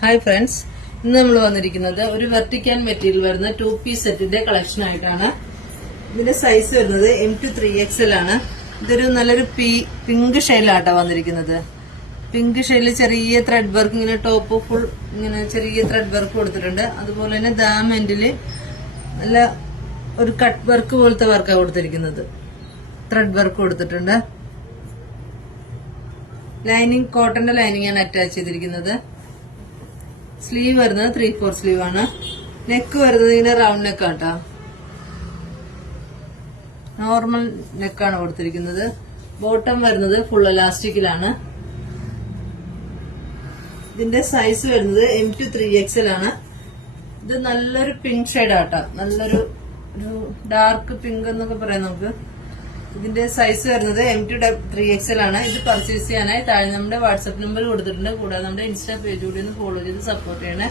Hi friends, ഇന്ന് നമ്മൾ വന്നിരിക്കുന്നത് ഒരു വെർട്ടിക്കൽ മെറ്റീരിയൽ വരുന്ന 2 പീസ് സെറ്റിന്റെ കളക്ഷൻ ആയിട്ടാണ്. ഇതിന്റെ സൈസ് വരുന്നത് M2 3XL ആണ്. ഇതൊരു നല്ലൊരു പിങ്ക് ഷെയ്ഡിലാട്ടോ വന്നിരിക്കുന്നത്. പിങ്ക് ഷെയ്ഡിൽ ചെറിയ ത്രെഡ് വർക്ക്, ഇങ്ങനെ ടോപ്പ് ഫുൾ ഇങ്ങനെ ചെറിയ ത്രെഡ് വർക്ക് കൊടുത്തിട്ടുണ്ട്. അതുപോലെ തന്നെ ദാം എൻഡില് നല്ല ഒരു കട്ട് വർക്ക് പോലത്തെ വർക്കാണ് കൊടുത്തിരിക്കുന്നത്. ത്രെഡ് വർക്ക് കൊടുത്തിട്ടുണ്ട്. ലൈനിങ് കോട്ടന്റെ ലൈനിങ് ആണ് അറ്റാച്ച് ചെയ്തിരിക്കുന്നത്. സ്ലീവ് വരുന്നത് 3/4 സ്ലീവ് ആണ്. നെക്ക് വരുന്നത് ഇങ്ങനെ റൗണ്ട് നെക്ക് ആട്ടോ. നോർമൽ നെക്കാണ് കൊടുത്തിരിക്കുന്നത്. ബോട്ടം വരുന്നത് ഫുൾ എലാസ്റ്റിക്കിലാണ്. ഇതിന്റെ സൈസ് വരുന്നത് M2 3XL ആണ്. ഇത് നല്ലൊരു പിങ്ക് ഷെയ്ഡ് ആട്ടോ. നല്ലൊരു ഡാർക്ക് പിങ്ക് എന്നൊക്കെ പറയാം നമുക്ക്. ഇതിന്റെ സൈസ് വരുന്നത് M2 3XL ആണ്. ഇത് പർച്ചേസ് ചെയ്യാനായി താഴെ നമ്മുടെ വാട്സ്ആപ്പ് നമ്പർ കൊടുത്തിട്ടുണ്ട്. കൂടാതെ നമ്മുടെ ഇൻസ്റ്റാ പേജ് കൂടി ഒന്ന് ഫോളോ ചെയ്ത് സപ്പോർട്ട് ചെയ്യണേ.